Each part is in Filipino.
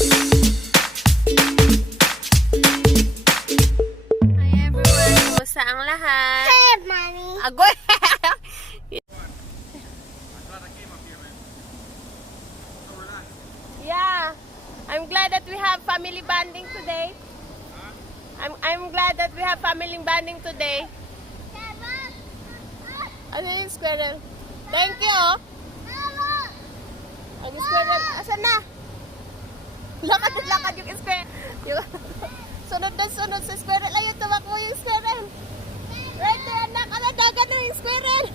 Kumusta ang lahat? Hey, Mommy. Agoy! Yeah, I'm glad that we have family bonding today. I'm glad that we have family bonding today. Ano yung squirrel? Thank you, oh. Ang squirrel, asan na? Lakad at lakad yung squirrel. Yung sunod na sunod sa squirrel. Ayun, tumakbo yung squirrel. Right there, anak. Ano, dagat na yung squirrel.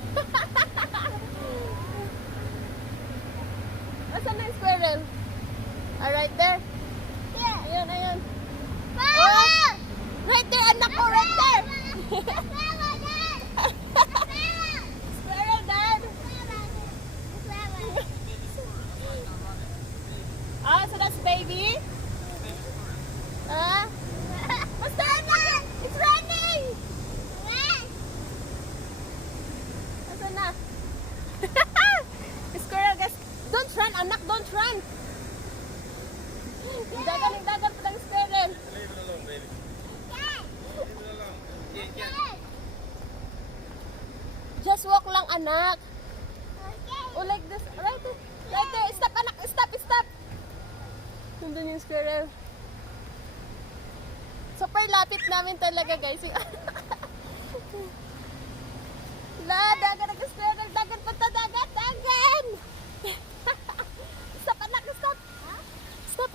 Asan na yung squirrel? Ah, right there. Yeah. Ayun, ayun. Oh, right there, anak ko, right there. Squirrel, Dad. Ah, so that's baby? Ah? What's that? It's running! Asan na? Squirrel, guys. Don't run, anak, don't run. Dagan pa ng squirrel. Leave it alone, baby. Leave it alone. Yeah. Just walk lang, anak. Oh, like this. Right there. Right there. Stop, anak. Stop. Nandun yung squirrel. Super lapit namin talaga, guys. Dagan ang squirrel. Dagan punta, dagan. Stop, anak. Stop. Stop.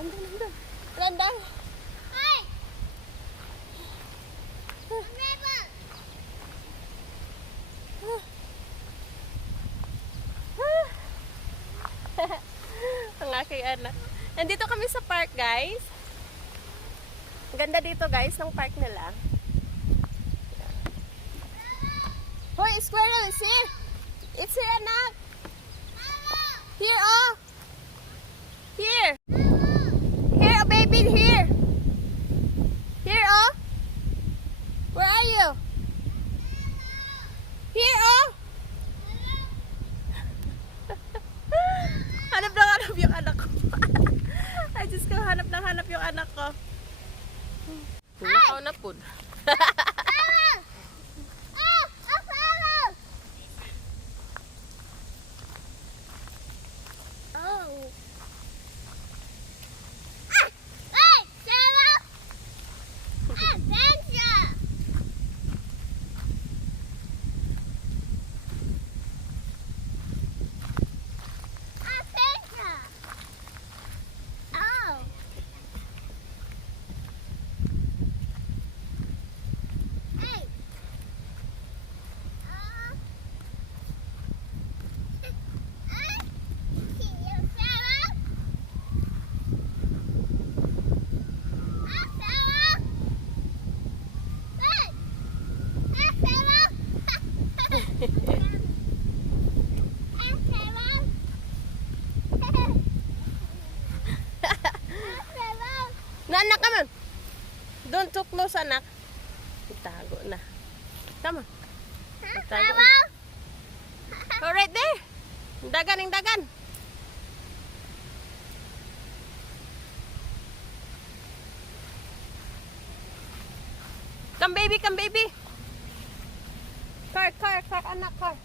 Andun. Brenda. Hey! Remember! Ang aking anak. Nandito kami sa park, guys. Ang ganda dito, guys, ng park nila. Hoy, squirrel, is here. It's here, anak. Here, oh. Here. Here, oh, baby, here. Here, oh. Where are you? Here, oh. Hanap yung anak ko. Ay, Diyos ko, hanap yung anak ko. Nakaw na po. Anak, come on. Don't too close, anak. Itago na. Come on. Itago. Oh, right there. Dagan. Come, baby. Car, anak, car.